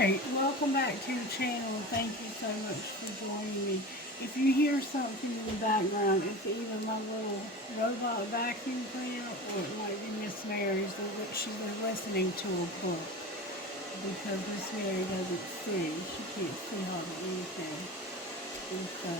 Alright, welcome back to the channel. Thank you so much for joining me. If you hear something in the background, it's either my little robot vacuum cleaner or it might be Miss Mary's. She was listening to a book because Miss Mary doesn't see. She can't see hardly anything. And so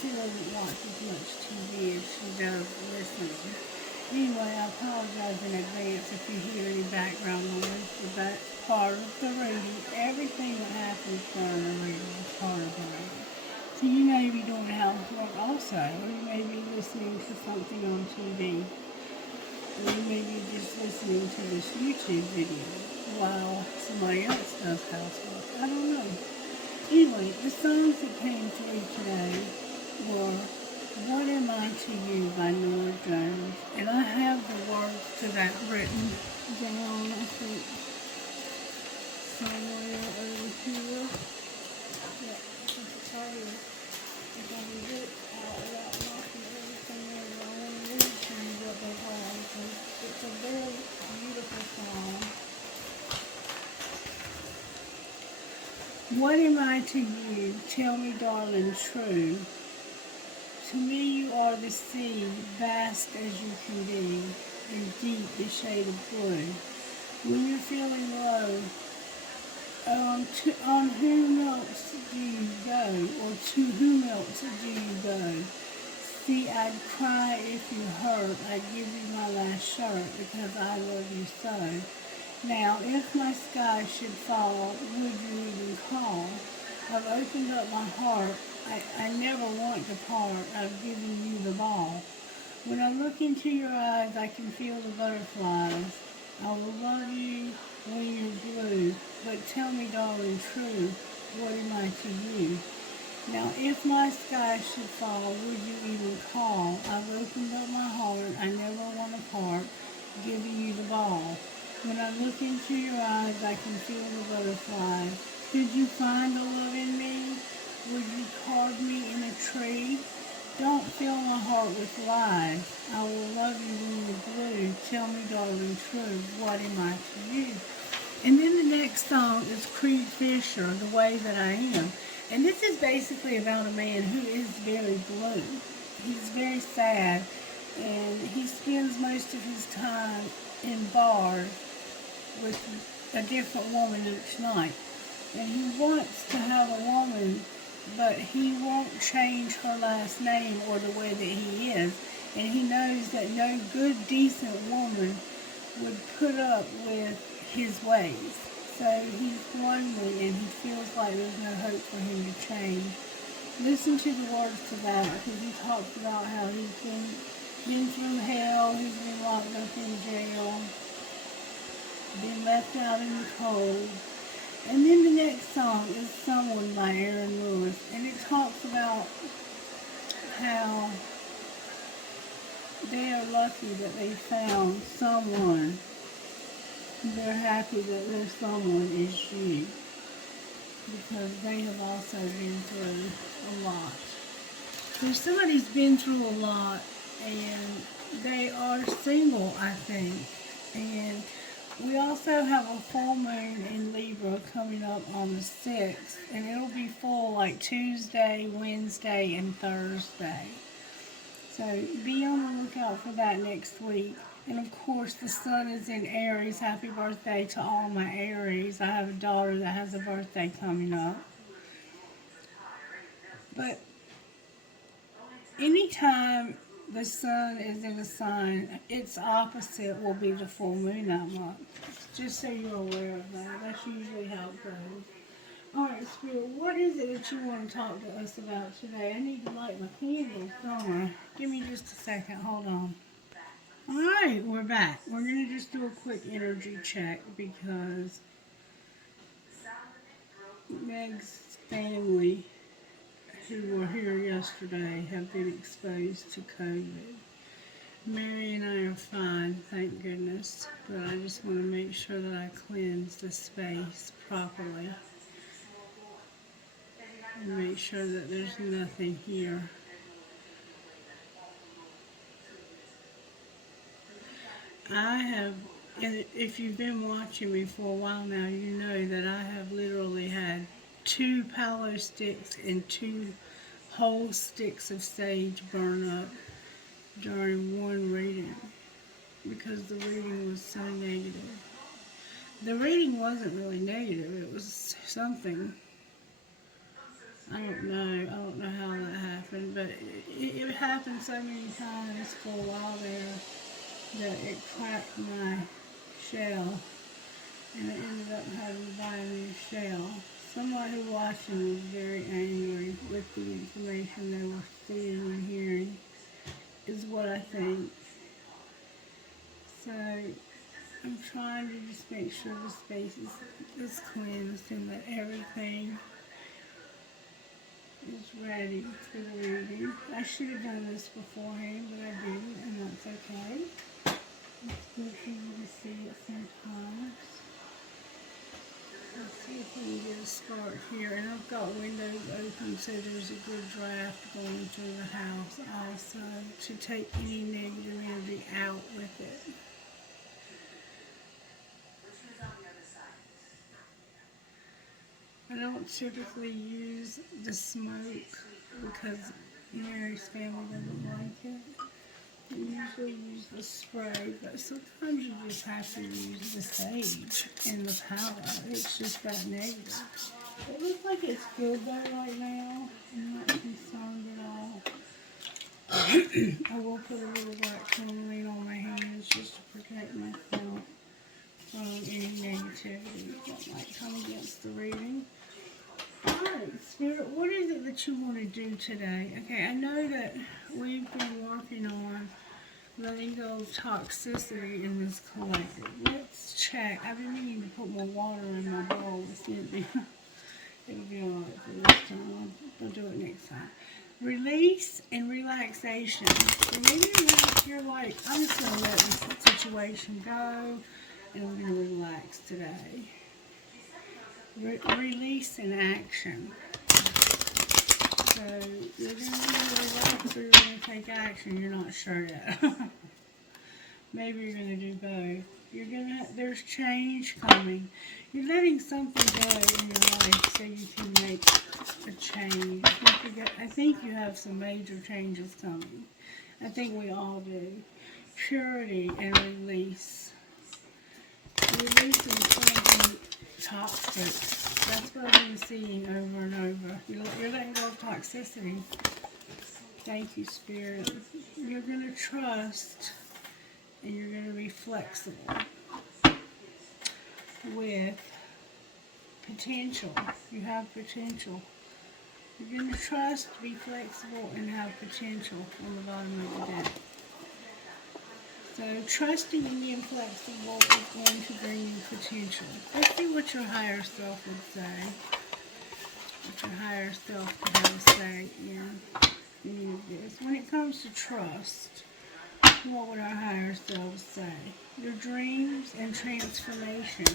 she doesn't watch as much TV as she does listening. Anyway, I apologize in advance if you hear any background noise, but that's part of the reading. Everything that happens during a reading is part of the reading. So you may be doing housework also, or you may be listening to something on TV, or you may be just listening to this YouTube video while somebody else does housework. I don't know. Anyway, the songs that came through today were "What Am I to You" by Nora Jones. And I have the words to that written down, I think, somewhere over here. Yeah, I think it's right here. I'm going to get it out without knocking everything over. I want to read to you what they are because it's a very beautiful song. What am I to you? Tell me, darling, true. To me you are the sea, vast as you can be, and deep the shade of blue. When you're feeling low, on whom else do you go, or to whom else do you go? See, I'd cry if you hurt, I'd give you my last shirt, because I love you so. Now, if my sky should fall, would you even call? I've opened up my heart. I never want to part. I've given you the ball. When I look into your eyes, I can feel the butterflies. I will love you when you're blue. But tell me, darling, true, what am I to you? Now, if my sky should fall, would you even call? I've opened up my heart. I never want to part. Giving you the ball. When I look into your eyes, I can feel the butterflies. Could you find a love in me? Would you carve me in a tree? Don't fill my heart with lies. I will love you when you're blue. Tell me, darling, true, what am I to you? And then the next song is Creed Fisher, The Way That I Am. And this is basically about a man who is very blue. He's very sad, and he spends most of his time in bars with a different woman each night. And he wants to have a woman, but he won't change her last name or the way that he is. And he knows that no good, decent woman would put up with his ways. So he's lonely and he feels like there's no hope for him to change. Listen to the words to that, because he talks about how he's been through hell, he's been locked up in jail, been left out in the cold. And then the next song is Someone by Aaron Lewis, and it talks about how they are lucky that they found someone. They're happy that their someone is you, because they have also been through a lot. So somebody's been through a lot, and they are single, I think. And we also have a full moon in Libra coming up on the 6th, and it'll be full like Tuesday, Wednesday, and Thursday. So be on the lookout for that next week. And of course, the sun is in Aries. Happy birthday to all my Aries. I have a daughter that has a birthday coming up. But anytime the sun is in a sign, its opposite will be the full moon that month. Just so you're aware of that. That's usually how it goes. Alright, Spirit, what is it that you want to talk to us about today? I need to light my candles, don't I? Give me just a second. Hold on. Alright, we're back. We're going to just do a quick energy check because Meg's family, who were here yesterday, have been exposed to COVID. Mary and I are fine, thank goodness, but I just want to make sure that I cleanse the space properly and make sure that there's nothing here. I have And if you've been watching me for a while now, you know that I have literally had 2 palo sticks and 2 whole sticks of sage burn up during one reading because the reading was so negative. The reading wasn't really negative, it was something. I don't know. I don't know how that happened, but it happened so many times for a while there that it cracked my shell, and I ended up having to buy a new shell. Someone who watched me was very angry with the information they were seeing and hearing, is what I think. So I'm trying to just make sure the space is cleansed and that everything is ready for the reading. I should have done this beforehand, but I didn't, and that's okay. It's good for you to see it sometimes. Let's see if we can get a start here. And I've got windows open so there's a good draft going through the house also to take any negative energy out with it. I don't typically use the smoke because Mary's family doesn't like it. I usually use the spray, but sometimes you just have to use the sage and the power. It's just that negative. It looks like it's good though right now. I'm not concerned at all. I will put a little black tourmaline on my hands just to protect myself from any negativity that might come against the reading. Alright, Spirit, what is it that you want to do today? Okay, I know that we've been working on letting go of toxicity in this collective. Let's check. I've been meaning to put more water in my bowl. It'll be alright for this time. I'll do it next time. Release and relaxation. So maybe you're like, I'm just going to let this situation go and I'm going to relax today. Release and action. So you're going to relax or you're going to take action. You're not sure yet. Maybe you're going to do both. There's change coming. You're letting something go in your life so you can make a change. I think you have some major changes coming. I think we all do. Purity and release. Releasing something toxic. That's what I've been seeing over and over. You're letting go of toxicity. Thank you, Spirit. You're going to trust and you're going to be flexible with potential. You have potential. You're going to trust, be flexible, and have potential on the bottom of the deck. So trusting and being flexible is going to bring you potential. Let's see what your higher self would say. What your higher self could have to say in any of this. When it comes to trust, what would our higher selves say? Your dreams and transformation.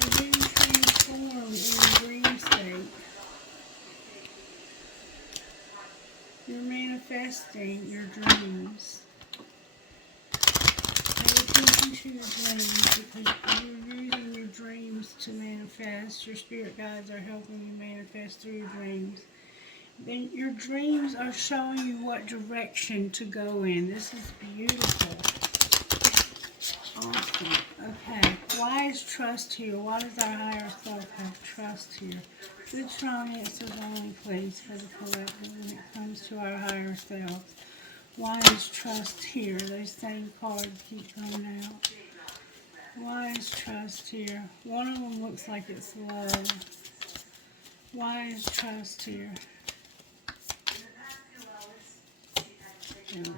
You're being transformed in a dream state. You're manifesting your dreams. Pay attention to your dreams because you're using your dreams to manifest. Your spirit guides are helping you manifest through your dreams. Then your dreams are showing you what direction to go in. This is beautiful. Awesome. Okay. Why is trust here? Why does our higher self have trust here? Good, strong answers only, please, for the collective when it comes to our higher selves. Why is trust here? Those same cards keep coming out. Why is trust here? One of them looks like it's low. Why is trust here? There we go.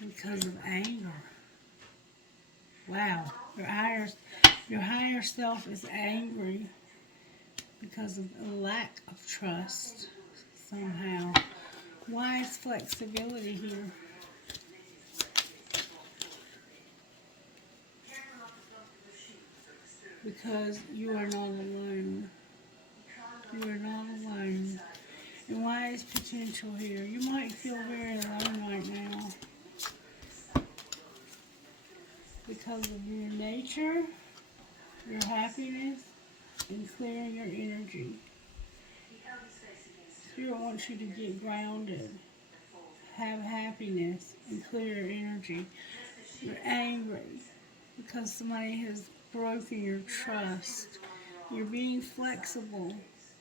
Because of anger. Wow. Your higher self is angry because of a lack of trust somehow. Why is flexibility here? Because you are not alone. You are not alone. And why is potential here? You might feel very alone right now. because of your nature, your happiness, and clearing your energy. Spirit wants you to get grounded, have happiness, and clear your energy. You're angry because somebody has broken your trust. You're being flexible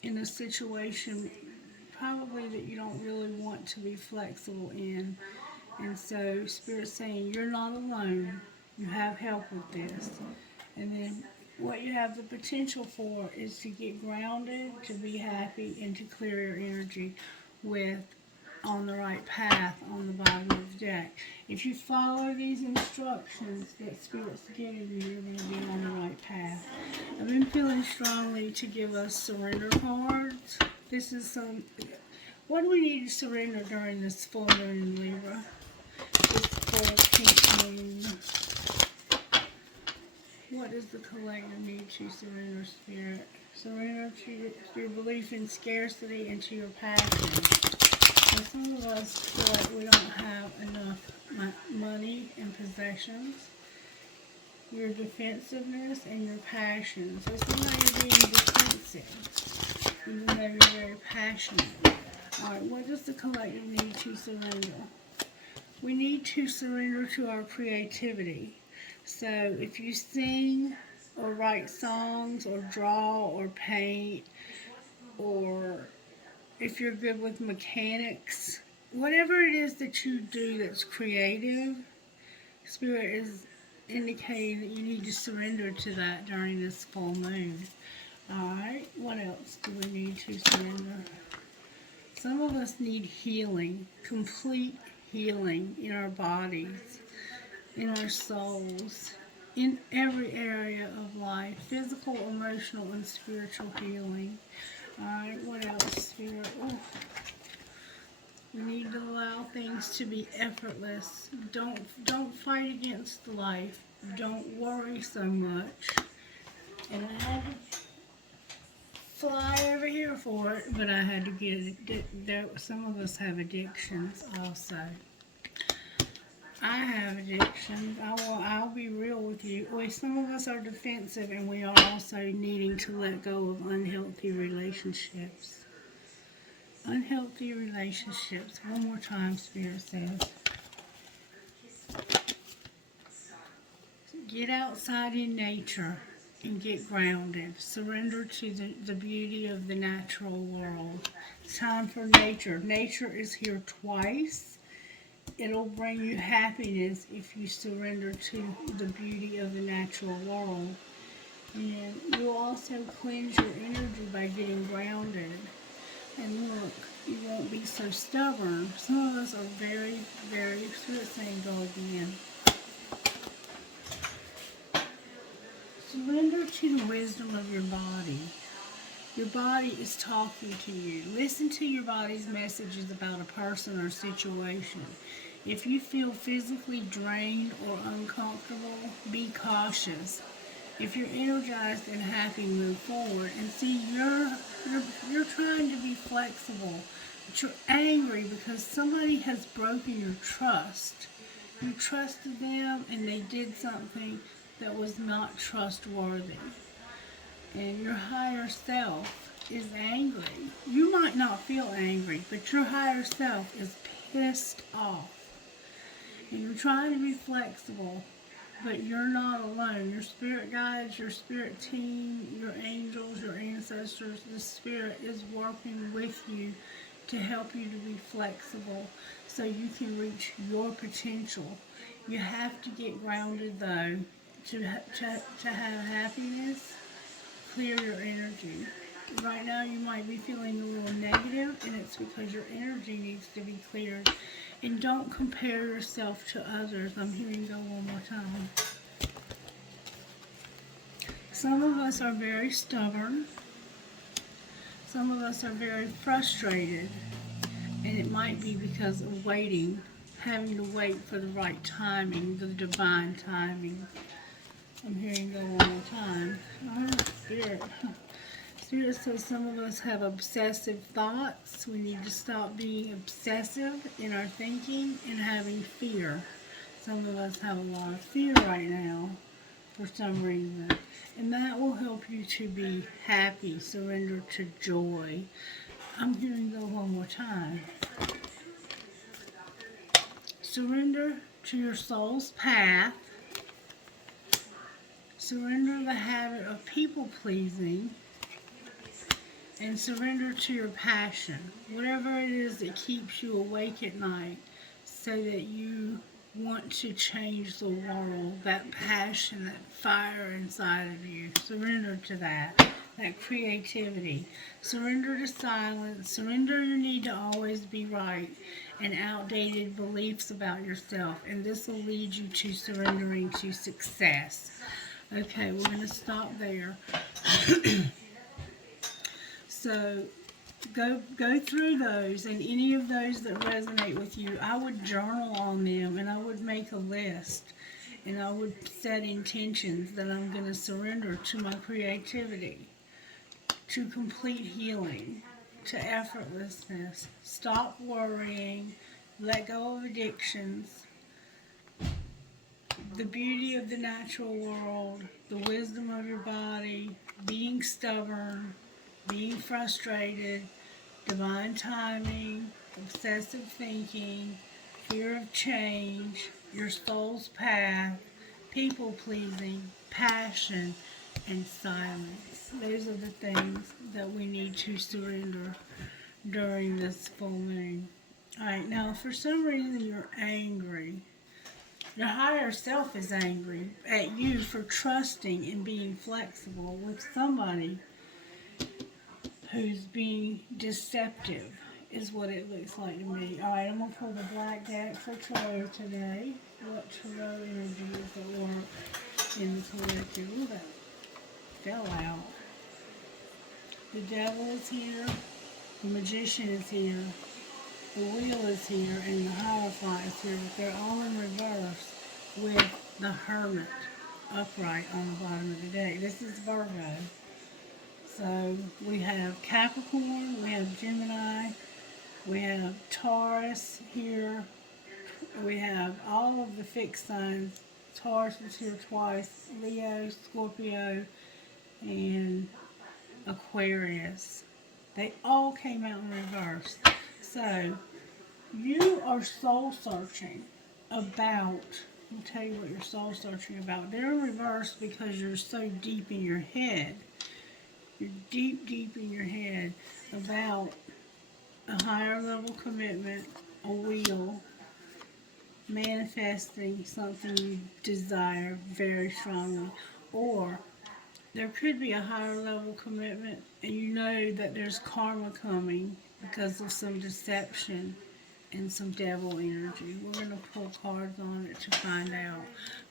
in a situation probably that you don't really want to be flexible in. And so Spirit's saying you're not alone. You have help with this. And then what you have the potential for is to get grounded, to be happy, and to clear your energy with on the right path on the bottom of the deck. If you follow these instructions that Spirit's giving you, you're going to be on the right path. I've been feeling strongly to give us surrender cards. This is some. What do we need to surrender during this full moon in Libra? This full pink moon. What does the collective need to surrender, Spirit? Surrender to your belief in scarcity and to your passion. And some of us feel like we don't have enough money and possessions. Your defensiveness and your passion. So somehow you're being defensive, even though you're very passionate. Alright, what does the collective need to surrender? We need to surrender to our creativity. So if you sing or write songs or draw or paint, or if you're good with mechanics, whatever it is that you do that's creative, Spirit is indicating that you need to surrender to that during this full moon. Alright, what else do we need to surrender? Some of us need healing, complete healing in our bodies, in our souls, in every area of life, physical, emotional, and spiritual healing. Alright, what else, Spirit? Oh. We need to allow things to be effortless. Don't fight against life. Don't worry so much. And I had to fly over here for it, but I had to get it. Some of us have addictions also. I have addictions. I'll be real with you. Some of us are defensive, and we are also needing to let go of unhealthy relationships. Unhealthy relationships. One more time, Spirit says. Get outside in nature and get grounded. Surrender to the beauty of the natural world. It's time for nature. Nature is here twice. It'll bring you happiness if you surrender to the beauty of the natural world. And you'll also cleanse your energy by getting grounded. And look, you won't be so stubborn. Some of us are very, very, Spirit saying go again. Surrender to the wisdom of your body. Your body is talking to you. Listen to your body's messages about a person or situation. If you feel physically drained or uncomfortable, be cautious. If you're energized and happy, move forward. And see, you're trying to be flexible, but you're angry because somebody has broken your trust. You trusted them and they did something that was not trustworthy. And your higher self is angry. You might not feel angry, but your higher self is pissed off. And you're trying to be flexible, but you're not alone. Your spirit guides, your spirit team, your angels, your ancestors, the Spirit is working with you to help you to be flexible so you can reach your potential. You have to get grounded, though, to have happiness. Clear your energy. Right now you might be feeling a little negative, and it's because your energy needs to be cleared. And don't compare yourself to others. I'm hearing go one more time. Some of us are very stubborn. Some of us are very frustrated. And it might be because of waiting, having to wait for the right timing, the divine timing. I'm hearing go one more time. Oh, Spirit. Spirit says some of us have obsessive thoughts. We need to stop being obsessive in our thinking and having fear. Some of us have a lot of fear right now for some reason. And that will help you to be happy, surrender to joy. I'm going to go one more time. Surrender to your soul's path. Surrender the habit of people pleasing. And surrender to your passion. Whatever it is that keeps you awake at night so that you want to change the world, that passion, that fire inside of you. Surrender to that creativity. Surrender to silence. Surrender your need to always be right and outdated beliefs about yourself. And this will lead you to surrendering to success. Okay, we're going to stop there. So go through those, and any of those that resonate with you, I would journal on them, and I would make a list, and I would set intentions that I'm going to surrender to my creativity, to complete healing, to effortlessness, stop worrying, let go of addictions, the beauty of the natural world, the wisdom of your body, being stubborn, being frustrated, divine timing, obsessive thinking, fear of change, your soul's path, people pleasing, passion, and silence. Those are the things that we need to surrender during this full moon. Alright, now if for some reason you're angry, your higher self is angry at you for trusting and being flexible with somebody who's being deceptive, is what it looks like to me. Alright, I'm going to pull the black deck for tarot today. What tarot energy is at work in the collective? Ooh, that fell out. The devil is here. The magician is here. The wheel is here. And the hierophant is here. But they're all in reverse with the hermit upright on the bottom of the deck. This is Virgo. So we have Capricorn, we have Gemini, we have Taurus here, we have all of the fixed signs. Taurus is here twice, Leo, Scorpio, and Aquarius. They all came out in reverse. So you are soul searching about, I'll tell you what you're soul searching about. They're in reverse because you're so deep in your head. You're deep in your head about a higher level commitment, a will, manifesting something you desire very strongly. Or there could be a higher level commitment and you know that there's karma coming because of some deception and some devil energy. We're going to pull cards on it to find out.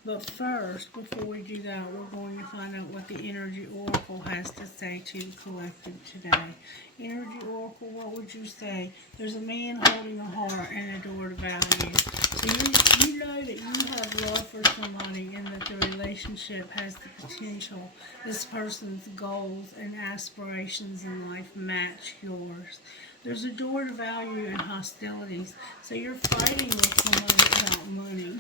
But first, before we do that, we're going to find out what the Energy Oracle has to say to the collective today. Energy Oracle, what would you say? There's a man holding a heart and a door to value. So you know that you have love for somebody and that the relationship has the potential. This person's goals and aspirations in life match yours. There's a door to value and hostilities. So you're fighting with someone about money.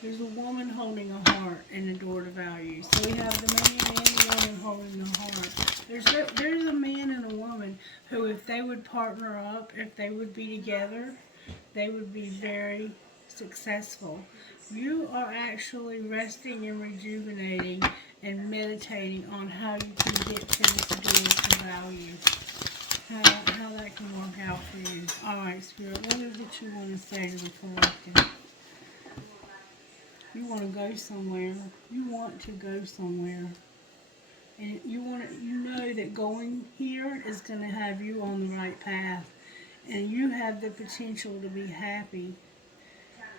There's a woman holding a heart and a door to value. So we have the man and the woman holding the heart. There's a man and a woman who, if they would partner up, if they would be together, they would be very successful. You are actually resting and rejuvenating and meditating on how you can get to this door to value. How that can work out for you. Alright, Spirit, what is it you want to say to the collective? You want to go somewhere. You want to go somewhere. And you know that going here is going to have you on the right path. And you have the potential to be happy.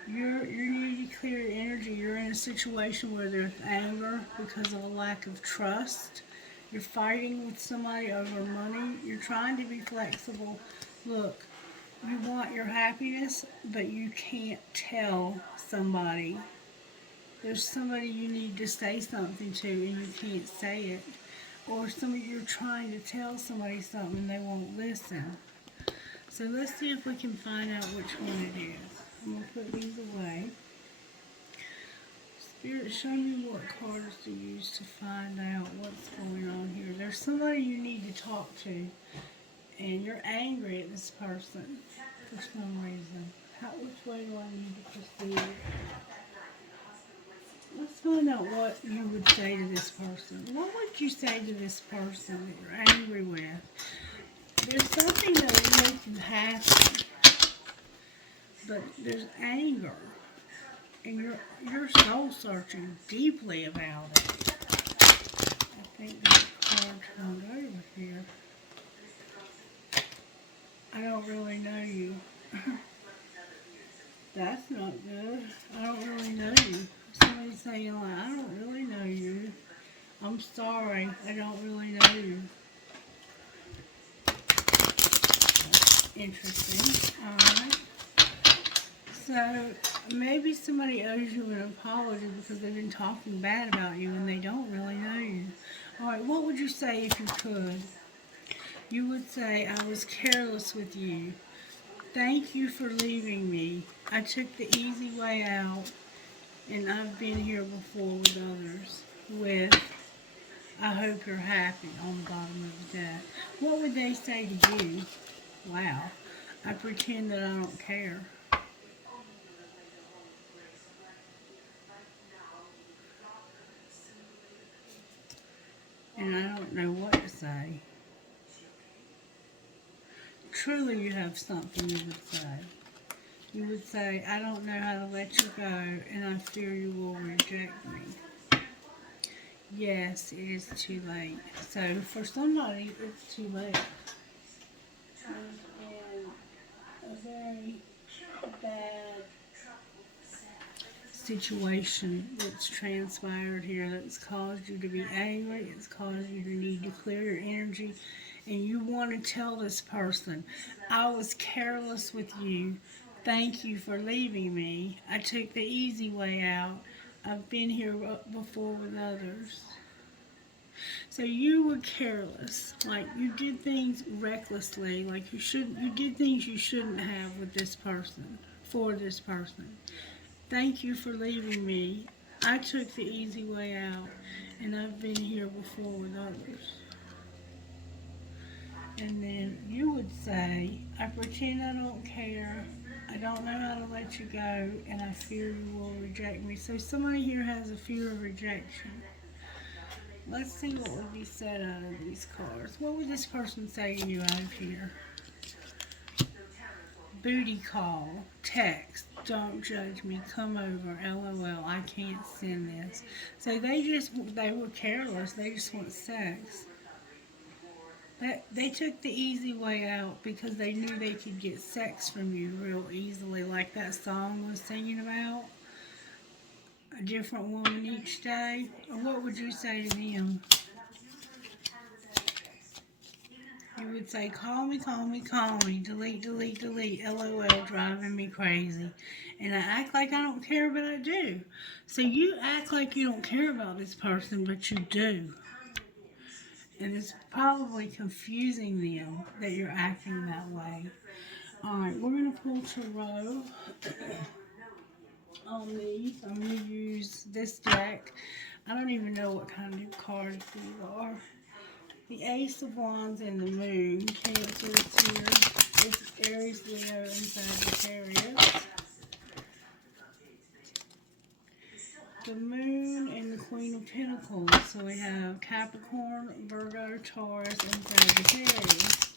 You need to clear your energy. You're in a situation where there's anger because of a lack of trust. You're fighting with somebody over money. You're trying to be flexible. Look, you want your happiness, but you can't tell somebody. There's somebody you need to say something to and you can't say it. Or you're trying to tell somebody something and they won't listen. So let's see if we can find out which one it is. I'm going to put these away. Spirit, show me what cards to use to find out what's going on here. There's somebody you need to talk to, and you're angry at this person for some reason. Which way do I need to proceed? Let's find out what you would say to this person. What would you say to this person that you're angry with? There's something that will make you happy, but there's anger. And you're soul searching deeply about it. I think this card turned over here. I don't really know you. That's not good. I don't really know you. Somebody's saying like, I don't really know you. I'm sorry, I don't really know you. That's interesting. Alright. So, maybe somebody owes you an apology because they've been talking bad about you and they don't really know you. Alright, what would you say if you could? You would say, I was careless with you. Thank you for leaving me. I took the easy way out, and I've been here before with others. With, I hope you're happy on the bottom of the deck. What would they say to you? Wow. I pretend that I don't care. And I don't know what to say. Truly you have something you would say. You would say, I don't know how to let you go, and I fear you will reject me. Yes, it is too late. So for somebody, it's too late. And a very bad situation that's transpired here that's caused you to be angry, it's caused you to need to clear your energy, and you want to tell this person, I was careless with you. Thank you for leaving me. I took the easy way out. I've been here before with others. So you were careless, like you did things recklessly, like you did things you shouldn't have with this person, for this person. Thank you for leaving me. I took the easy way out, and I've been here before with others. And then you would say, I pretend I don't care. I don't know how to let you go, and I fear you will reject me. So somebody here has a fear of rejection. Let's see what would be said out of these cards. What would this person say to you out of here? Booty call, text, don't judge me, come over, LOL, I can't send this. So they were careless, they just want sex. They took the easy way out because they knew they could get sex from you real easily, like that song was singing about. A different woman each day. Or what would you say to them? You would say, call me, call me, call me, delete, delete, delete, LOL, driving me crazy. And I act like I don't care, but I do. So you act like you don't care about this person, but you do. And it's probably confusing them that you're acting that way. Alright, we're going to pull tarot on these. I'm going to use this deck. I don't even know what kind of cards these are. The Ace of Wands and the Moon. Cancer is here. It's Aries, Leo, and Sagittarius. The Moon and the Queen of Pentacles. So we have Capricorn, Virgo, Taurus, and Sagittarius.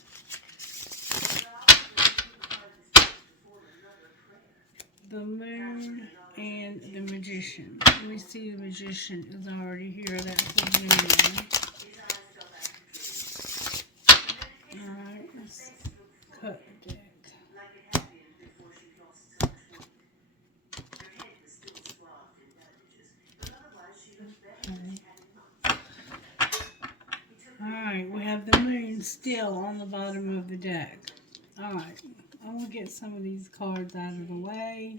The Moon and the Magician. We see the Magician is already here. That's the Moon. Alright, let's cut the deck. Okay. Alright, we have the Moon still on the bottom of the deck. Alright, I'm going to get some of these cards out of the way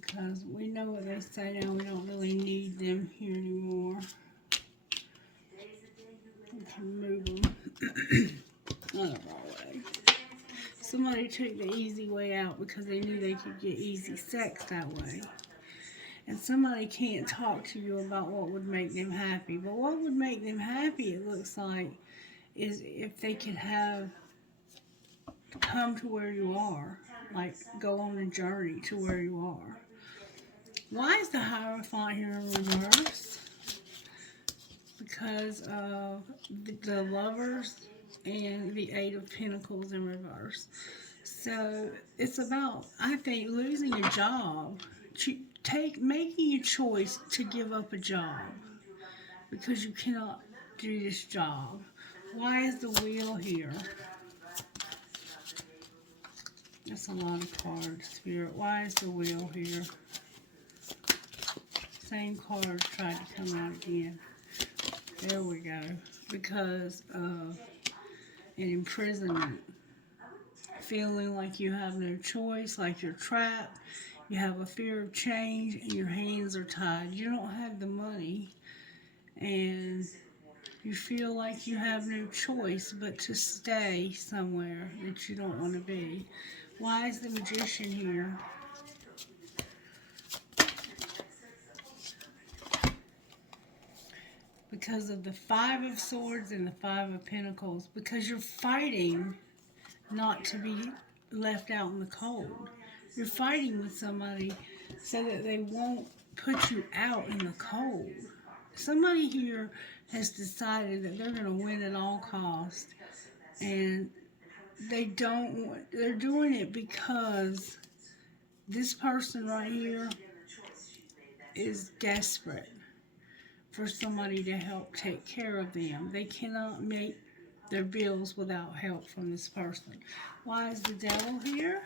because we know what they say now. We don't really need them here anymore. We can move them out of our way. Somebody took the easy way out because they knew they could get easy sex that way. And somebody can't talk to you about what would make them happy. But what would make them happy, it looks like, is if they could have come to where you are. Like, go on a journey to where you are. Why is the Hierophant here in reverse? Because of the Lovers and the Eight of Pentacles in reverse. So it's about, I think, losing a job, making a choice to give up a job because you cannot do this job. Why is the Wheel here? That's a lot of cards, Spirit. Why is the Wheel here? Same card tried to come out again. There we go. Because of an imprisonment. Feeling like you have no choice, like you're trapped. You have a fear of change and your hands are tied. You don't have the money. And you feel like you have no choice but to stay somewhere that you don't want to be. Why is the Magician here? Because of the Five of Swords and the Five of Pentacles. Because you're fighting not to be left out in the cold. You're fighting with somebody so that they won't put you out in the cold. Somebody here has decided that they're going to win at all costs. And they're doing it because this person right here is desperate for somebody to help take care of them. They cannot make their bills without help from this person. Why is the Devil here?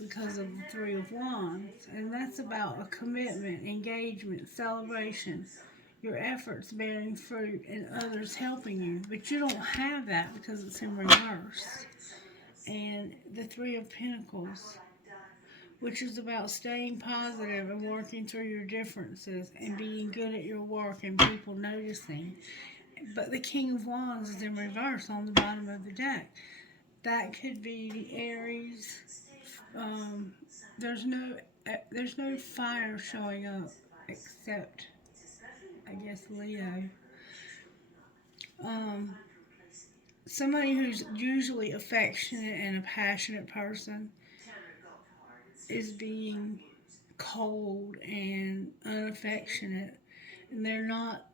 Because of the Three of Wands. And that's about a commitment, engagement, celebration, your efforts bearing fruit, and others helping you. But you don't have that because it's in reverse. And the Three of Pentacles, which is about staying positive and working through your differences and being good at your work and people noticing. But the King of Wands is in reverse on the bottom of the deck. That could be the Aries. There's no fire showing up except, I guess, Leo. Somebody who's usually affectionate and a passionate person is being cold and unaffectionate, and they're not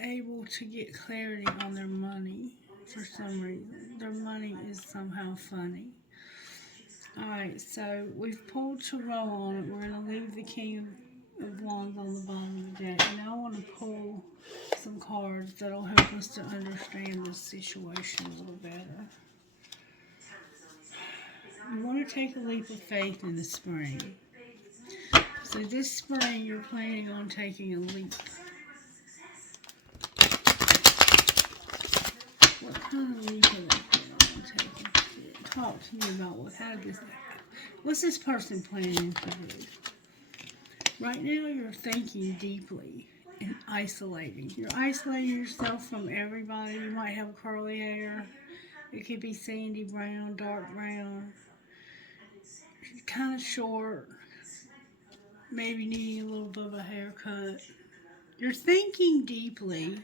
able to get clarity on their money for some reason. Their money is somehow funny. Alright, so we've pulled Tarot on it. We're going to leave the King of Wands on the bottom of the deck. And now I want to pull some cards that'll help us to understand this situation a little better. You want to take a leap of faith in the spring. So this spring, you're planning on taking a leap. What kind of leap are they planning on taking? Talk to me about what's this person planning to do? Right now, you're thinking deeply and isolating. You're isolating yourself from everybody. You might have curly hair. It could be sandy brown, dark brown, kind of short, maybe needing a little bit of a haircut. You're thinking deeply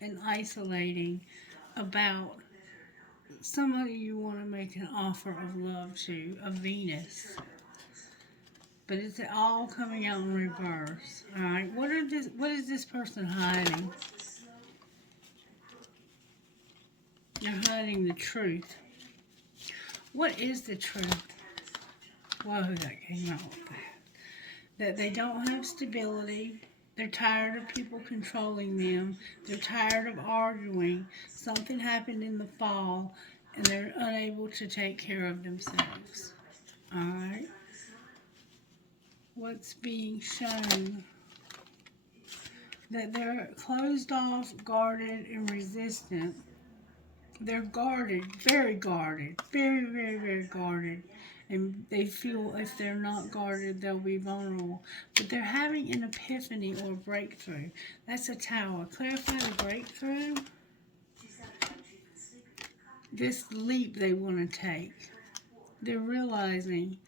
and isolating about somebody you want to make an offer of love to, a Venus. But it's all coming out in reverse. Alright, what is this person hiding? They're hiding the truth. What is the truth? Whoa, that came out with that. That they don't have stability. They're tired of people controlling them. They're tired of arguing. Something happened in the fall, and they're unable to take care of themselves. Alright? What's being shown? That they're closed off, guarded, and resistant. They're guarded, very very, very guarded. And they feel if they're not guarded, they'll be vulnerable. But they're having an epiphany or breakthrough. That's a Tower. Clarify the breakthrough. this leap they want to take. They're realizing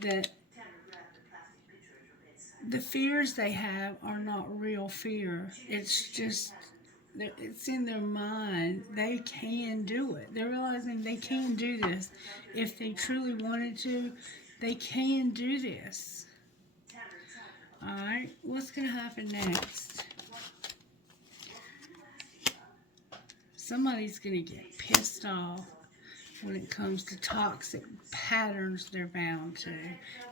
that the fears they have are not real fear. It's just, it's in their mind. They can do it. They're realizing they can do this. If they truly wanted to, they can do this. Alright, what's going to happen next? Somebody's going to get pissed off when it comes to toxic patterns they're bound to.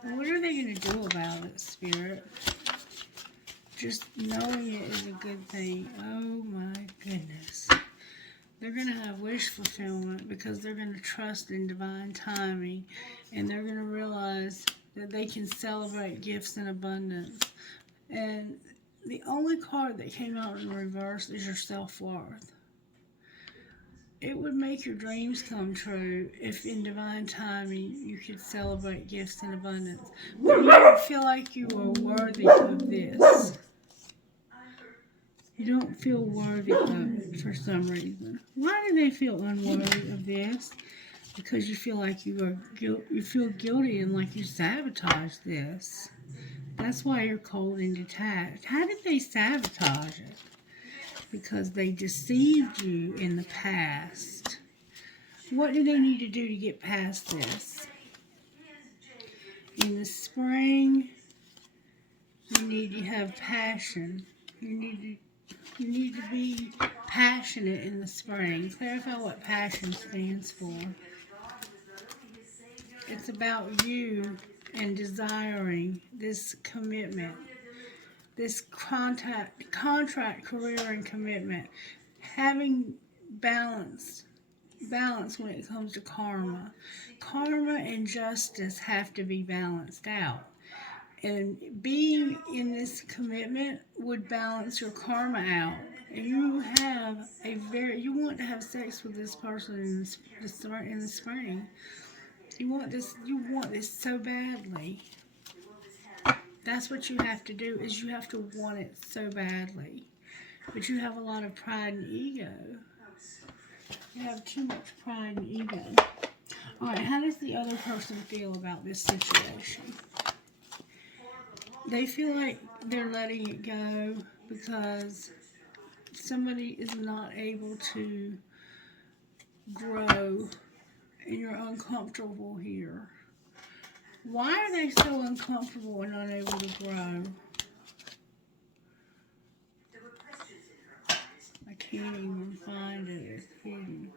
And what are they going to do about it, Spirit? Just knowing it is a good thing. Oh my goodness. They're going to have wish fulfillment because they're going to trust in divine timing, and they're going to realize that they can celebrate gifts in abundance. And the only card that came out in reverse is your self-worth. It would make your dreams come true if in divine timing you could celebrate gifts in abundance. But you don't feel like you are worthy of this. You don't feel worthy of it for some reason. Why do they feel unworthy of this? Because you feel like you feel guilty and like you sabotaged this. That's why you're cold and detached. How did they sabotage it? Because they deceived you in the past. What do they need to do to get past this? In the spring, you need to have passion. You need to be passionate in the spring. Clarify what passion stands for. It's about you and desiring this commitment, this contract, career, and commitment. Having balance when it comes to karma. Karma and justice have to be balanced out. And being in this commitment would balance your karma out. And you want to have sex with this person in the spring. You want this so badly. That's what you have to do, is you have to want it so badly. But you have a lot of pride and ego. You have too much pride and ego. Alright, how does the other person feel about this situation? They feel like they're letting it go because somebody is not able to grow and you're uncomfortable here. Why are they so uncomfortable and unable to grow? I can't even find it. It's hidden.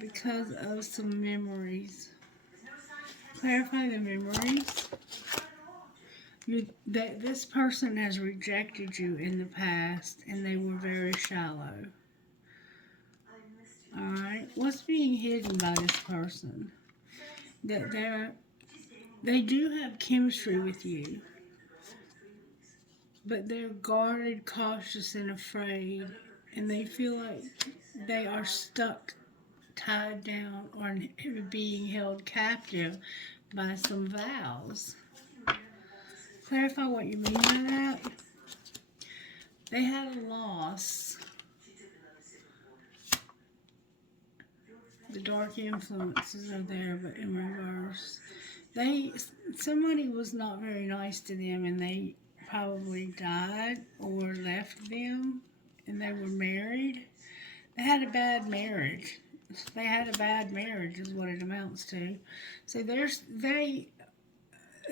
Because of some memories. Clarify the memories. That this person has rejected you in the past and they were very shallow. Alright, what's being hidden by this person? That they do have chemistry with you, but they're guarded, cautious, and afraid, and they feel like they are stuck, tied down, or being held captive by some vows. Clarify what you mean by that. They had a loss. The dark influences are there, but in reverse. Somebody was not very nice to them, and they probably died or left them, and they were married. They had a bad marriage. They had a bad marriage is what it amounts to. So they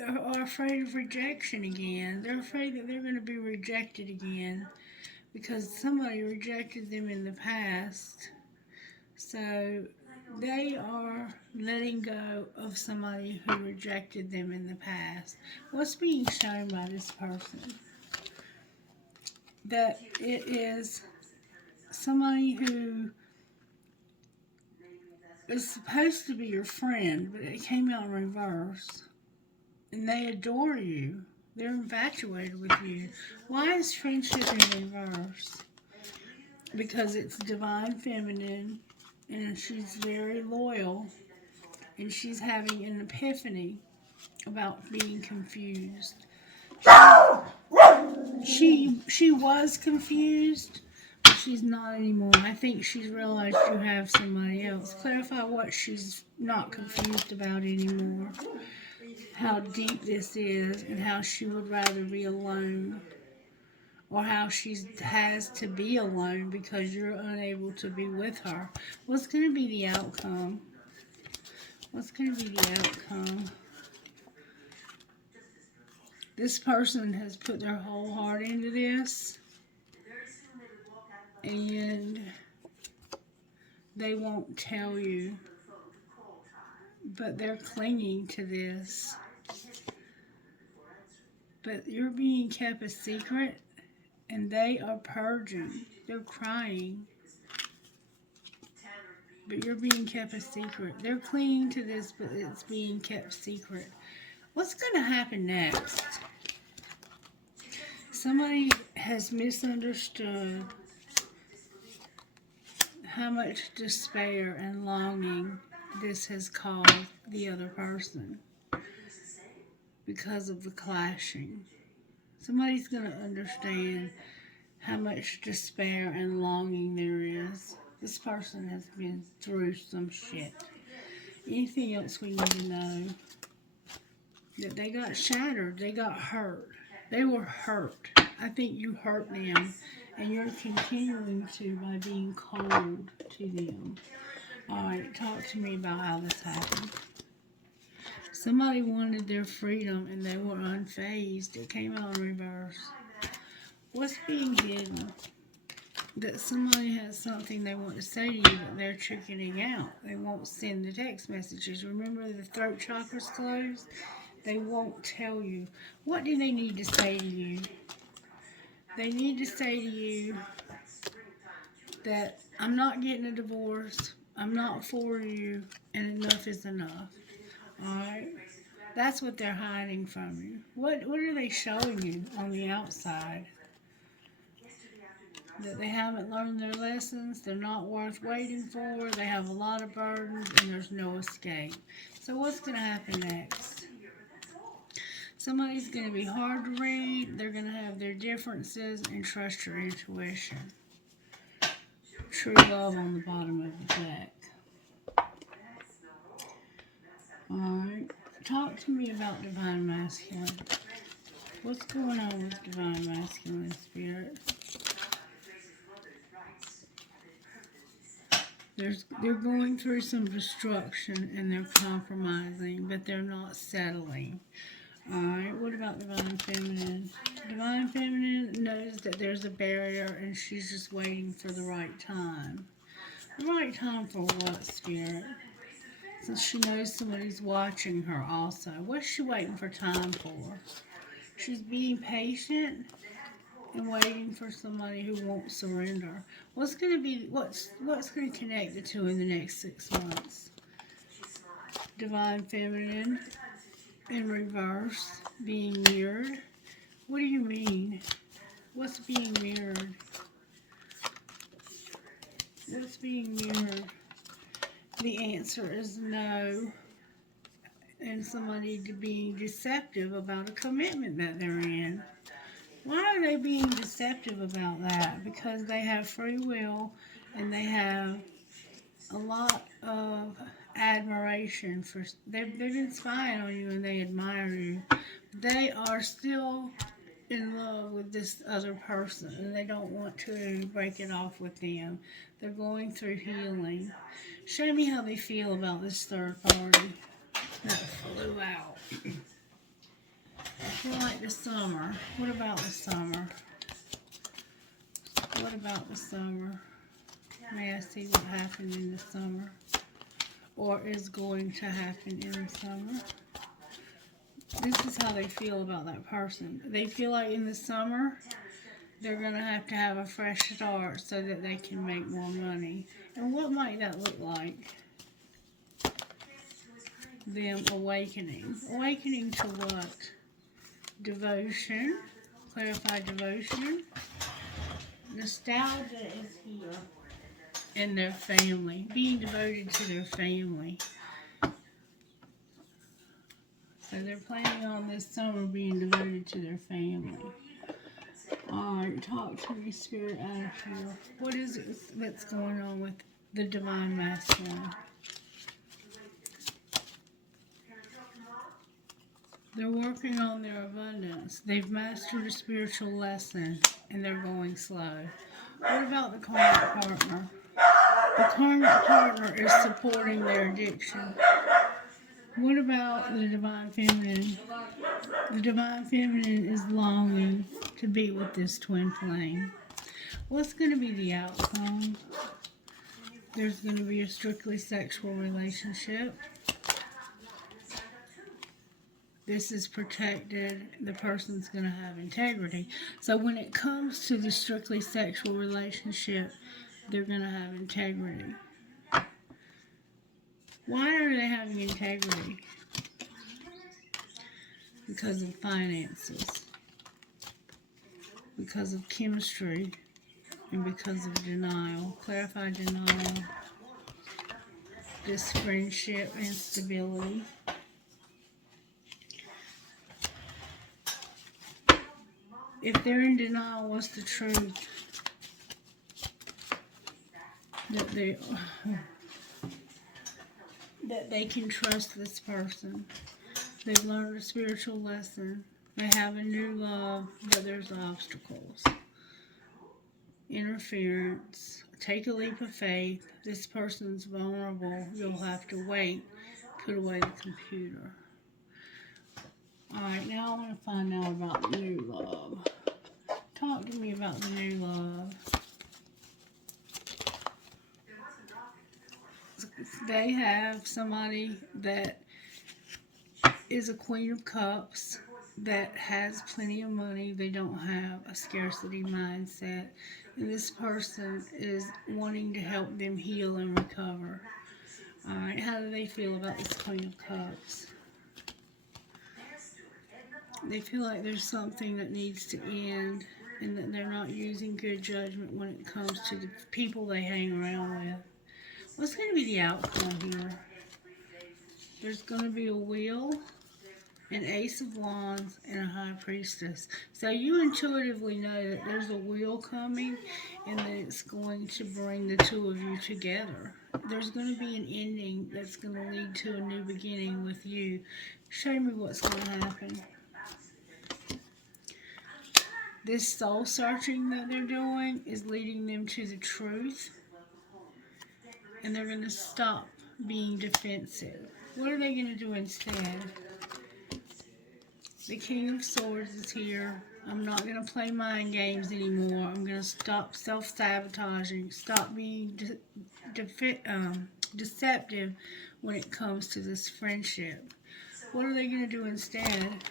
are afraid of rejection again. They're afraid that they're going to be rejected again because somebody rejected them in the past. So they are letting go of somebody who rejected them in the past. What's being shown by this person? That it is somebody who is supposed to be your friend, but it came out in reverse. And they adore you. They're infatuated with you. Why is friendship in reverse? Because it's divine feminine, and she's very loyal, and she's having an epiphany about being confused. She was confused, but she's not anymore. I think she's realized you have somebody else. Clarify what she's not confused about anymore. How deep this is and how she would rather be alone. Or how she has to be alone because you're unable to be with her. What's going to be the outcome? What's going to be the outcome? This person has put their whole heart into this, and they won't tell you, but they're clinging to this. But you're being kept a secret, and they are purging. They're crying, but you're being kept a secret. They're clinging to this, but it's being kept secret. What's going to happen next? Somebody has misunderstood how much despair and longing this has caused the other person because of the clashing. Somebody's going to understand how much despair and longing there is. This person has been through some shit. Anything else we need to know? That they got shattered. They got hurt. They were hurt. I think you hurt them, and you're continuing to by being cold to them. Alright, talk to me about how this happened. Somebody wanted their freedom, and they were unfazed. It came out in reverse. What's being hidden? That somebody has something they want to say to you, but they're chickening out. They won't send the text messages. Remember, the throat chakra's closed? They won't tell you. What do they need to say to you? They need to say to you that I'm not getting a divorce, I'm not for you, and enough is enough. Alright? That's what they're hiding from you. What are they showing you on the outside? That they haven't learned their lessons, they're not worth waiting for, they have a lot of burdens, and there's no escape. So what's going to happen next? Somebody's going to be hard to read, they're going to have their differences, and trust your intuition. True love on the bottom of the deck. Alright, talk to me about divine masculine. What's going on with divine masculine spirit? They're going through some destruction and they're compromising, but they're not settling. Alright, what about divine feminine? Divine feminine knows that there's a barrier and she's just waiting for the right time. The right time for what, spirit? Since she knows somebody's watching her also. What's she waiting for time for? She's being patient and waiting for somebody who won't surrender. What's going to connect the two in the next 6 months? Divine feminine in reverse, being mirrored. What do you mean? What's being mirrored? What's being mirrored? The answer is no. And somebody being deceptive about a commitment that they're in. Why are they being deceptive about that? Because they have free will and they have a lot of admiration for. They've been spying on you and they admire you. They are still in love with this other person and they don't want to break it off with them. They're going through healing. Show me how they feel about this third party that flew out. I feel like the summer. What about the summer? What about the summer? May I see what happened in the summer? Or is going to happen in the summer? This is how they feel about that person. They feel like in the summer, they're going to have a fresh start so that they can make more money. And what might that look like? Them awakening. Awakening to what? Devotion. Clarify devotion. Nostalgia is here. And their family. Being devoted to their family. So they're planning on this summer being devoted to their family. Alright, talk to me, Spirit, out of here. What is it that's going on with the Divine Masculine? They're working on their abundance. They've mastered a spiritual lesson, and they're going slow. What about the karmic partner? The karmic partner is supporting their addiction. What about the Divine Feminine? The Divine Feminine is longing to be with this twin flame. What's going to be the outcome? There's going to be a strictly sexual relationship. This is protected. The person's going to have integrity. So when it comes to the strictly sexual relationship, they're going to have integrity. Why are they having integrity? Because of finances, because of chemistry, and because of denial. Clarify denial, this friendship and stability. If they're in denial, what's the truth? That they can trust this person. They've learned a spiritual lesson. They have a new love, but there's obstacles. Interference. Take a leap of faith. This person's vulnerable. You'll have to wait. Put away the computer. Alright, now I want to find out about the new love. Talk to me about the new love. They have somebody that is a Queen of Cups, that has plenty of money. They don't have a scarcity mindset. And this person is wanting to help them heal and recover. Alright, how do they feel about this Queen of Cups? They feel like there's something that needs to end, and that they're not using good judgment when it comes to the people they hang around with. What's going to be the outcome here? There's going to be a wheel, an Ace of Wands, and a High Priestess. So you intuitively know that there's a wheel coming, and that it's going to bring the two of you together. There's going to be an ending that's going to lead to a new beginning with you. Show me what's going to happen. This soul searching that they're doing is leading them to the truth. And they're going to stop being defensive. What are they going to do instead? The King of Swords is here. I'm not going to play mind games anymore. I'm going to stop self-sabotaging. Stop being deceptive when it comes to this friendship. What are they going to do instead?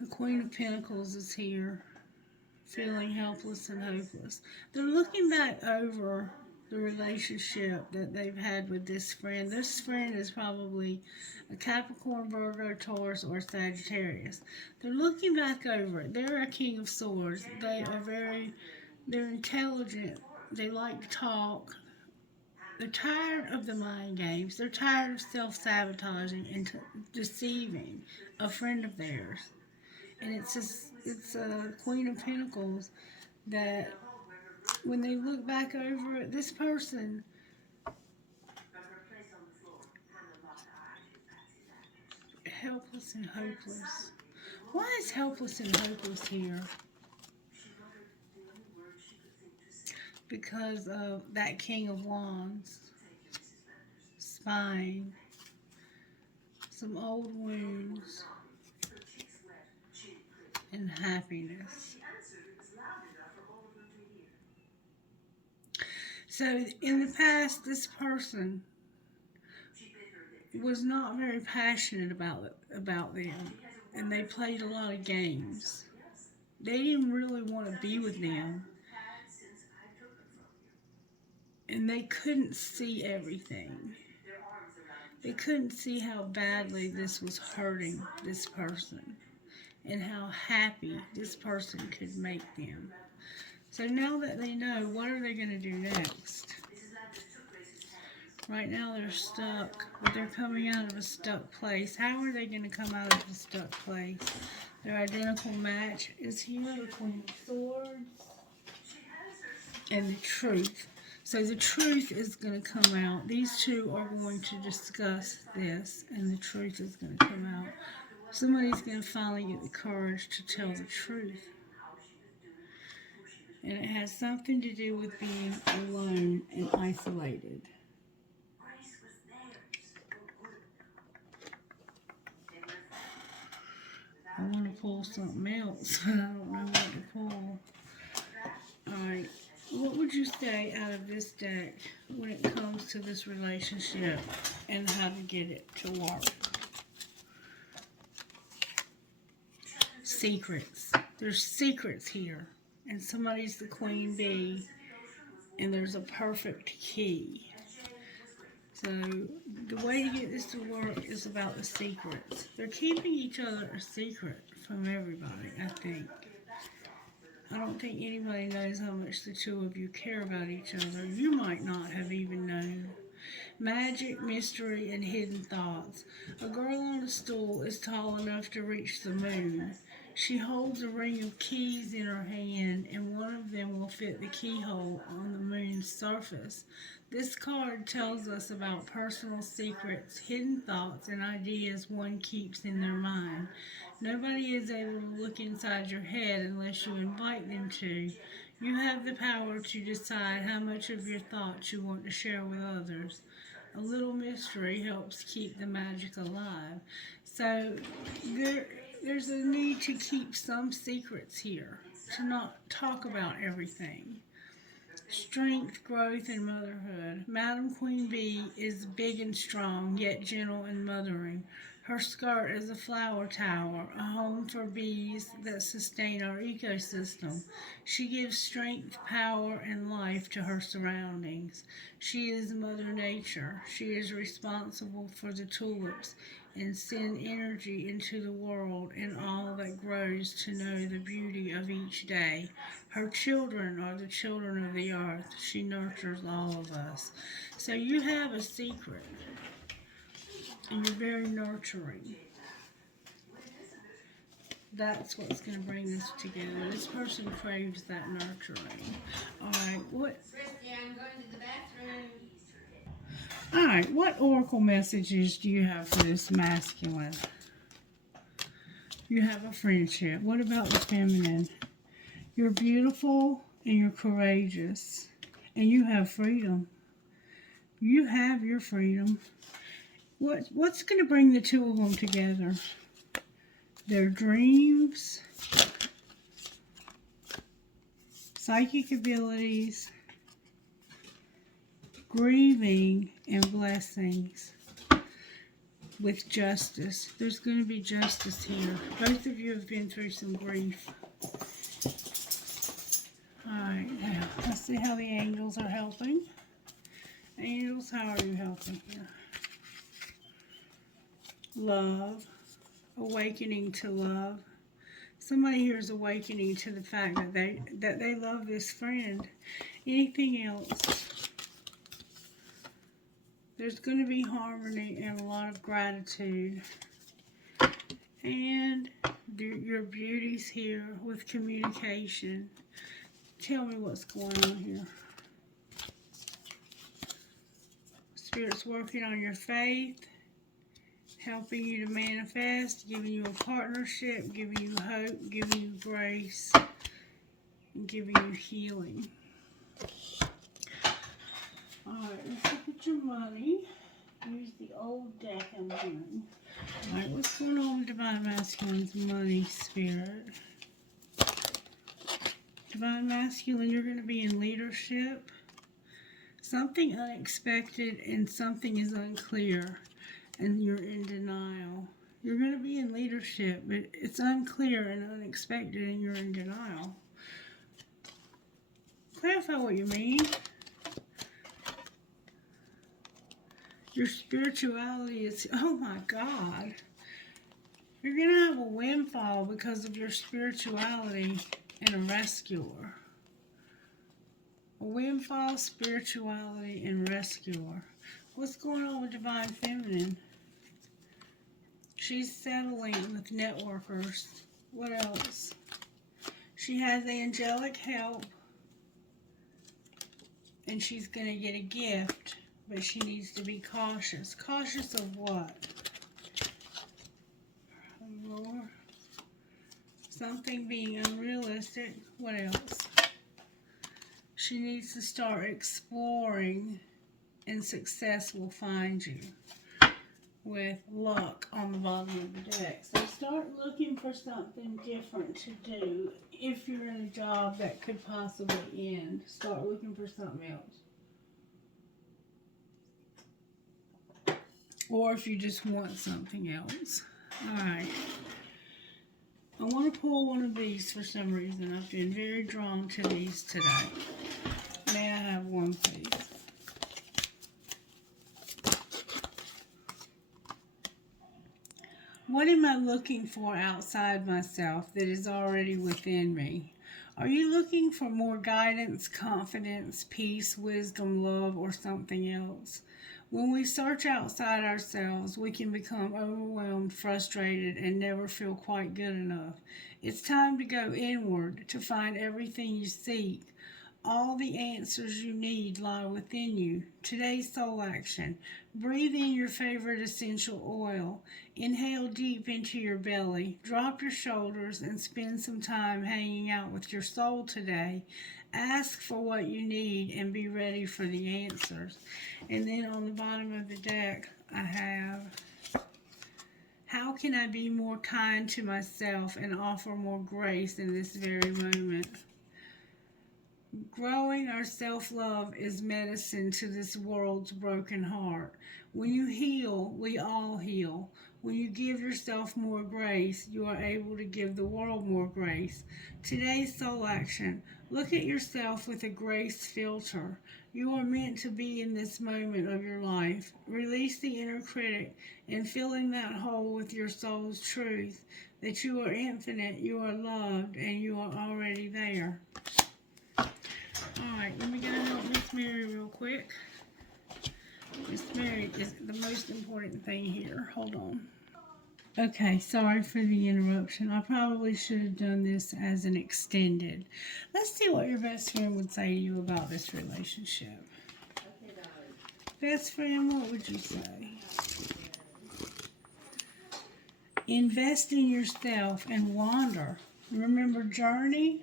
The Queen of Pentacles is here, feeling helpless and hopeless. They're looking back over the relationship that they've had with this friend. This friend is probably a Capricorn, Virgo, Taurus, or Sagittarius. They're looking back over it. They're a King of Swords. They're intelligent. They like to talk. They're tired of the mind games. They're tired of self-sabotaging and deceiving a friend of theirs. And it's a Queen of Pentacles that when they look back over it, this person helpless and hopeless. Why is helpless and hopeless here? Because of that King of Wands, spine, some old wounds, and happiness. So in the past, this person was not very passionate about them, and they played a lot of games. They didn't really want to be with them, and they couldn't see everything. They couldn't see how badly this was hurting this person, and how happy this person could make them. So now that they know, what are they going to do next? Right now they're stuck, but they're coming out of a stuck place. How are they going to come out of a stuck place? Their identical match is here, the Queen of Swords, and the Truth. So the Truth is going to come out. These two are going to discuss this, and the Truth is going to come out. Somebody's going to finally get the courage to tell the truth. And it has something to do with being alone and isolated. I want to pull something else, but I don't know what to pull. Alright, what would you say out of this deck when it comes to this relationship and how to get it to work? Secrets. There's secrets here. And somebody's the queen bee. And there's a perfect key. So the way to get this to work is about the secrets. They're keeping each other a secret from everybody, I think. I don't think anybody knows how much the two of you care about each other. You might not have even known. Magic, mystery, and hidden thoughts. A girl on a stool is tall enough to reach the moon. She holds a ring of keys in her hand, and one of them will fit the keyhole on the moon's surface. This card tells us about personal secrets, hidden thoughts, and ideas one keeps in their mind. Nobody is able to look inside your head unless you invite them to. You have the power to decide how much of your thoughts you want to share with others. A little mystery helps keep the magic alive. So there's a need to keep some secrets here, to not talk about everything. Strength, growth, and motherhood. Madam Queen Bee is big and strong, yet gentle and mothering. Her skirt is a flower tower, a home for bees that sustain our ecosystem. She gives strength, power, and life to her surroundings. She is Mother Nature. She is responsible for the tulips and send energy into the world and all that grows to know the beauty of each day. Her children are the children of the earth. She nurtures all of us. So you have a secret, and you're very nurturing. That's what's going to bring this together. This person craves that nurturing. Alright, Christy, I'm going to the bathroom. Alright, what oracle messages do you have for this masculine? You have a friendship. What about the feminine? You're beautiful and you're courageous. And you have freedom. You have your freedom. What's going to bring the two of them together? Their dreams, psychic abilities, grieving, and blessings with justice. There's going to be justice here. Both of you have been through some grief. Alright, now let's see how the angels are helping. Angels, how are you helping here? Love. Awakening to love. Somebody here is awakening to the fact that they love this friend. Anything else? There's going to be harmony and a lot of gratitude. And your beauty's here with communication. Tell me what's going on here. Spirit's working on your faith, helping you to manifest, giving you a partnership, giving you hope, giving you grace, and giving you healing. Alright, let's look at your money. Use the old deck I'm doing. Alright, what's going on with Divine Masculine's money, Spirit? Divine Masculine, you're going to be in leadership. Something unexpected and something is unclear. And you're in denial. You're going to be in leadership, but it's unclear and unexpected, and you're in denial. Clarify what you mean. Your spirituality is, oh my God. You're going to have a windfall because of your spirituality and a rescuer. A windfall, spirituality, and rescuer. What's going on with Divine Feminine? She's settling with networkers. What else? She has angelic help. And she's going to get a gift. But she needs to be cautious. Cautious of what? Lord. Something being unrealistic. What else? She needs to start exploring, and success will find you. With luck on the bottom of the deck. So start looking for something different to do. If you're in a job that could possibly end, start looking for something else. Or if you just want something else. Alright. I want to pull one of these for some reason. I've been very drawn to these today. May I have one, please? What am I looking for outside myself that is already within me? Are you looking for more guidance, confidence, peace, wisdom, love, or something else? When we search outside ourselves, we can become overwhelmed, frustrated, and never feel quite good enough. It's time to go inward to find everything you seek. All the answers you need lie within you. Today's soul action. Breathe in your favorite essential oil. Inhale deep into your belly. Drop your shoulders and spend some time hanging out with your soul today. Ask for what you need and be ready for the answers. And then on the bottom of the deck, I have, how can I be more kind to myself and offer more grace in this very moment? Growing our self-love is medicine to this world's broken heart. When you heal, we all heal. When you give yourself more grace, you are able to give the world more grace. Today's soul action. Look at yourself with a grace filter. You are meant to be in this moment of your life. Release the inner critic and fill in that hole with your soul's truth, that you are infinite, you are loved, and you are already there. Alright, let me go help Miss Mary real quick. Miss Mary is the most important thing here. Hold on. Okay, sorry for the interruption. I probably should have done this as an extended. Let's see what your best friend would say to you about this relationship. Best friend, what would you say? Invest in yourself and wander. Remember, journey.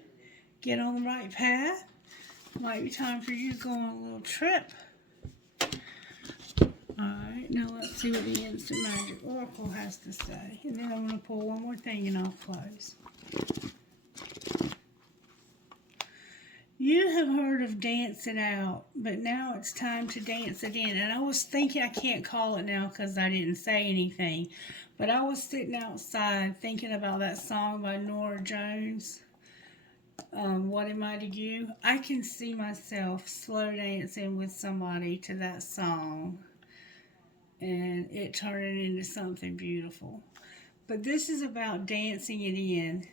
Get on the right path. Might be time for you to go on a little trip. Alright, now let's see what the Instant Magic Oracle has to say. And then I'm going to pull one more thing and I'll close. You have heard of dance it out, but now it's time to dance it in. And I was thinking I can't call it now because I didn't say anything. But I was sitting outside thinking about that song by Norah Jones. What Am I to You? I can see myself slow dancing with somebody to that song and it turning into something beautiful. But this is about dancing it in.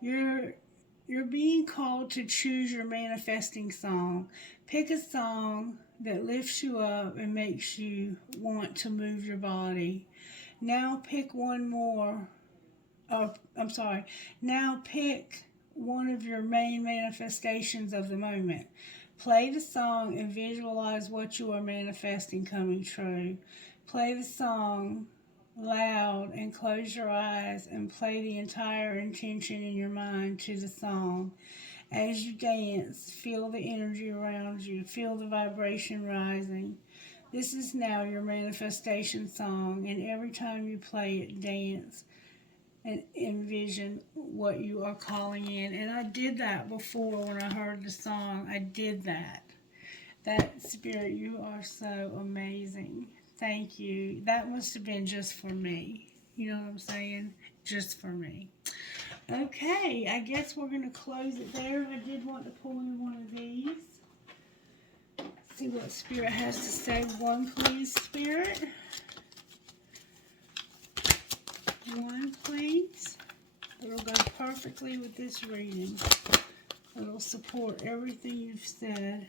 You're being called to choose your manifesting song. Pick a song that lifts you up and makes you want to move your body. Now pick one more. Now pick one of your main manifestations of the moment. Play the song and visualize what you are manifesting coming true. Play the song loud and close your eyes and play the entire intention in your mind to the song. As you dance, feel the energy around you. Feel the vibration rising. This is now your manifestation song, and every time you play it, dance and envision what you are calling in. And I did that before when I heard the song. I did that. That Spirit, you are so amazing. Thank you. That must have been just for me. You know what I'm saying? Just for me. Okay, I guess we're going to close it there. I did want to pull in one of these. See what Spirit has to say. One, please, Spirit. One, please. It'll go perfectly with this reading. It'll support everything you've said.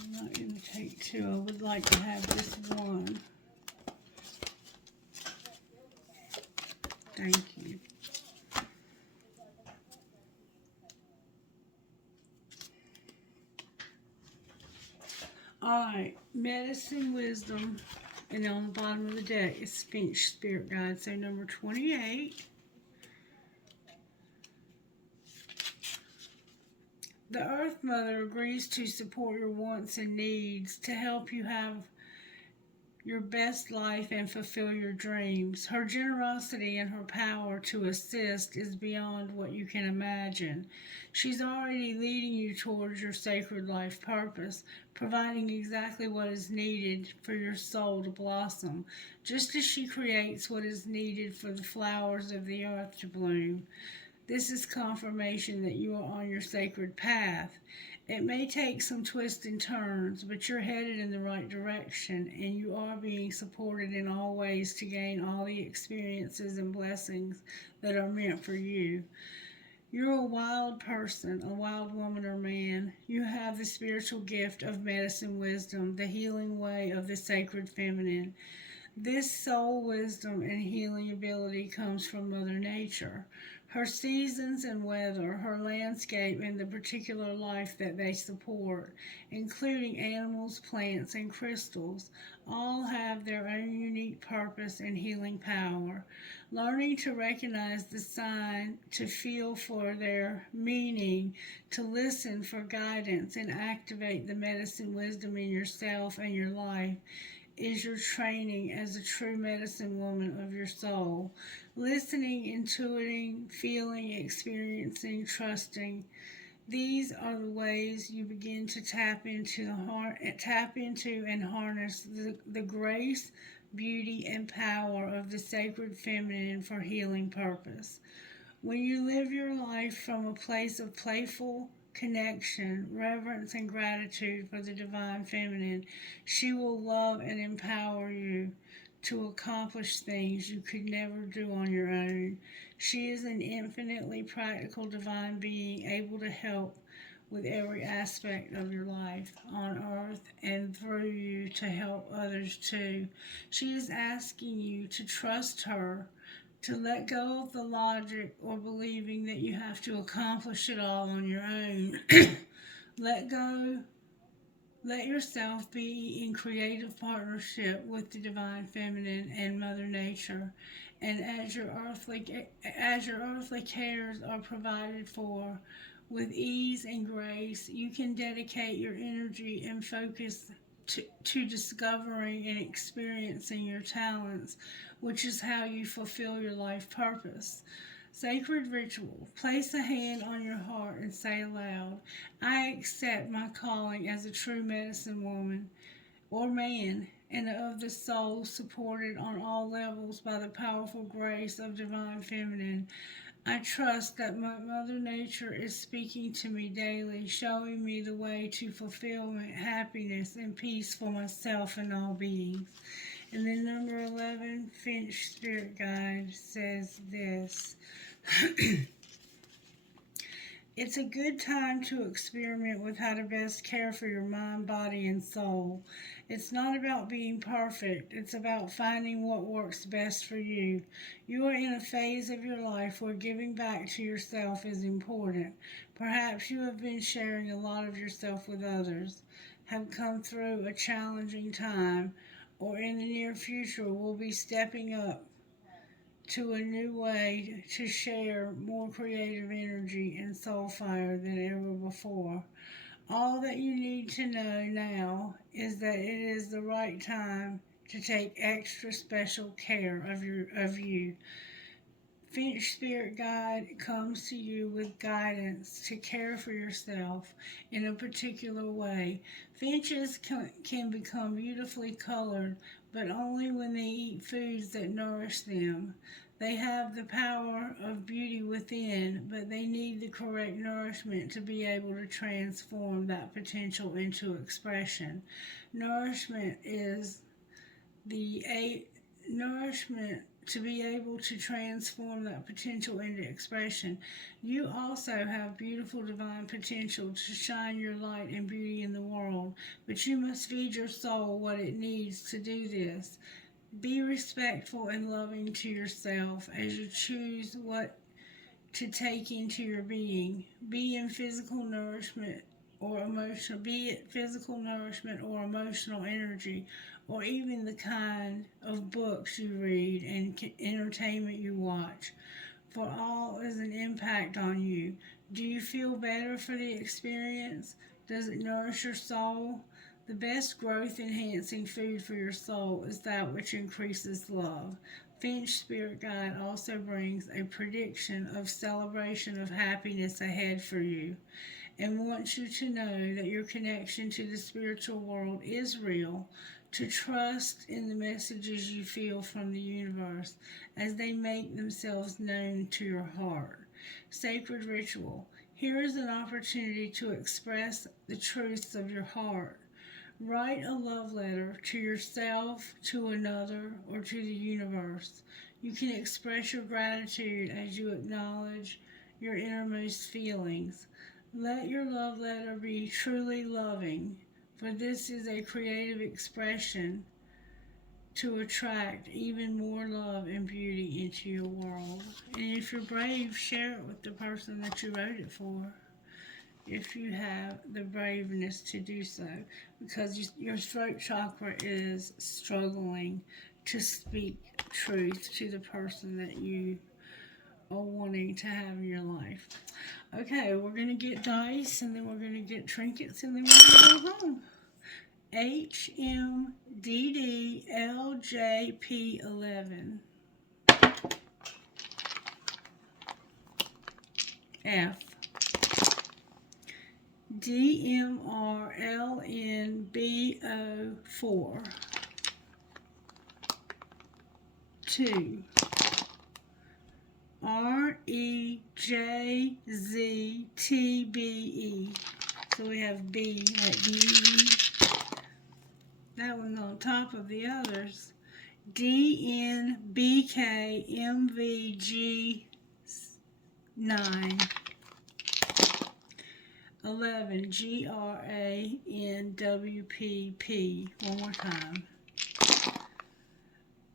I'm not going to take two. I would like to have just one. Thank you. Alright, medicine, wisdom, and on the bottom of the deck is Finch Spirit Guide. So number 28. The Earth Mother agrees to support your wants and needs to help you have your best life and fulfill your dreams. Her generosity and her power to assist is beyond what you can imagine. She's already leading you towards your sacred life purpose, providing exactly what is needed for your soul to blossom, just as she creates what is needed for the flowers of the earth to bloom. This is confirmation that you are on your sacred path. It may take some twists and turns, but you're headed in the right direction, and you are being supported in all ways to gain all the experiences and blessings that are meant for you. You're a wild person, a wild woman or man. You have the spiritual gift of medicine wisdom, the healing way of the sacred feminine. This soul wisdom and healing ability comes from Mother Nature. Her seasons and weather, her landscape, and the particular life that they support, including animals, plants, and crystals, all have their own unique purpose and healing power. Learning to recognize the sign, to feel for their meaning, to listen for guidance, and activate the medicine wisdom in yourself and your life is your training as a true medicine woman of your soul. Listening, intuiting, feeling, experiencing, trusting. These are the ways you begin to tap into and harness the grace, beauty, and power of the sacred feminine for healing purpose. When you live your life from a place of playful connection, reverence, and gratitude for the divine feminine, she will love and empower you to accomplish things you could never do on your own. She is an infinitely practical divine being able to help with every aspect of your life on earth and through you to help others too. She is asking you to trust her, to let go of the logic or believing that you have to accomplish it all on your own. Let go. Let yourself be in creative partnership with the divine feminine and Mother Nature, and as your earthly cares are provided for with ease and grace, you can dedicate your energy and focus to discovering and experiencing your talents, which is how you fulfill your life purpose. Sacred ritual. Place a hand on your heart and say aloud, I accept my calling as a true medicine woman or man and of the soul, supported on all levels by the powerful grace of divine feminine. I trust that my Mother Nature is speaking to me daily, showing me the way to fulfillment, happiness, and peace for myself and all beings. And then number 11, Finch Spirit Guide says this. It's a good time to experiment with how to best care for your mind, body, and soul. It's not about being perfect. It's about finding what works best for you. You are in a phase of your life where giving back to yourself is important. Perhaps you have been sharing a lot of yourself with others, have come through a challenging time, or in the near future will be stepping up to a new way to share more creative energy and soul fire than ever before. All that you need to know now is that it is the right time to take extra special care of you. Finch Spirit Guide comes to you with guidance to care for yourself in a particular way. Finches can become beautifully colored, but only when they eat foods that nourish them. They have the power of beauty within, but they need the correct nourishment to be able to transform that potential into expression. Nourishment to be able to transform that potential into expression. You also have beautiful divine potential to shine your light and beauty in the world, but you must feed your soul what it needs to do this. Be respectful and loving to yourself as you choose what to take into your being. Be it physical nourishment or emotional energy, or even the kind of books you read and entertainment you watch. For all is an impact on you. Do you feel better for the experience? Does it nourish your soul? The best growth enhancing food for your soul is that which increases love. Finch Spirit Guide also brings a prediction of celebration of happiness ahead for you and wants you to know that your connection to the spiritual world is real, to trust in the messages you feel from the universe as they make themselves known to your heart. Sacred Ritual. Here is an opportunity to express the truths of your heart. Write a love letter to yourself, to another, or to the universe. You can express your gratitude as you acknowledge your innermost feelings. Let your love letter be truly loving, for this is a creative expression to attract even more love and beauty into your world. And if you're brave, share it with the person that you wrote it for, if you have the braveness to do so, because your throat chakra is struggling to speak truth to the person that you are wanting to have in your life. Okay, we're going to get dice, and then we're going to get trinkets, and then we're going to go home. HMDDLJP11. F. DMRLNBO4. 2. REJZTBE. So we have B, like B. That one's on top of the others. DNBKMVG9. 11. GRANWPP. One more time.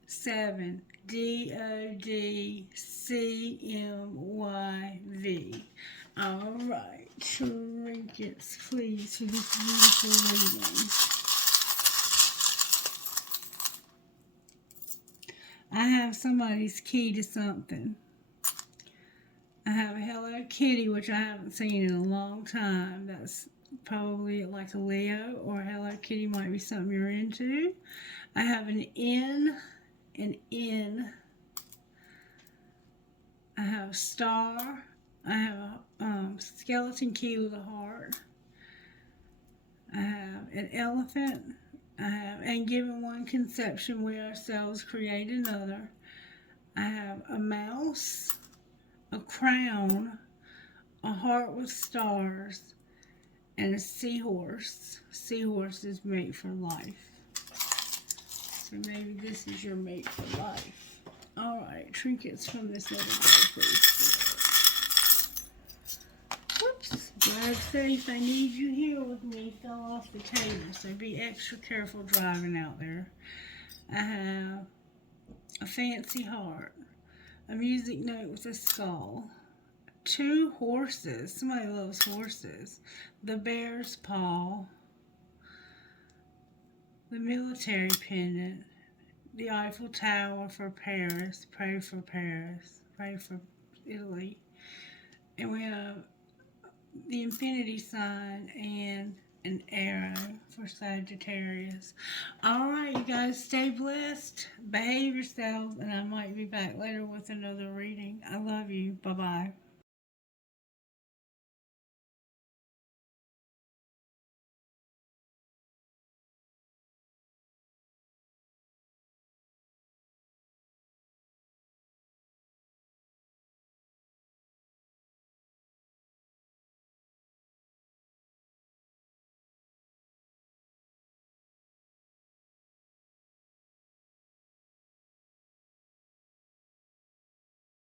7. DODCMYV. All right, trinkets, please, for this beautiful reading. I have somebody's key to something. I have a Hello Kitty, which I haven't seen in a long time. That's probably like a Leo, or Hello Kitty might be something you're into. I have an N. I have a star. I have a skeleton key with a heart. I have an elephant. I have, and given one conception, we ourselves create another. I have a mouse, a crown, a heart with stars, and a seahorse. Seahorse is mate for life. So maybe this is your mate for life. All right, trinkets from this other guy, please. Whoops, drive safe. I need you here with me. Fell off the table, so be extra careful driving out there. I have a fancy heart, a music note with a skull, 2 horses. Somebody loves horses. The bear's paw, the military pendant, the Eiffel Tower for Paris. Pray for Paris. Pray for Italy. And we have the infinity sign and an arrow for Sagittarius. All right, you guys, stay blessed. Behave yourselves, and I might be back later with another reading. I love you. Bye-bye.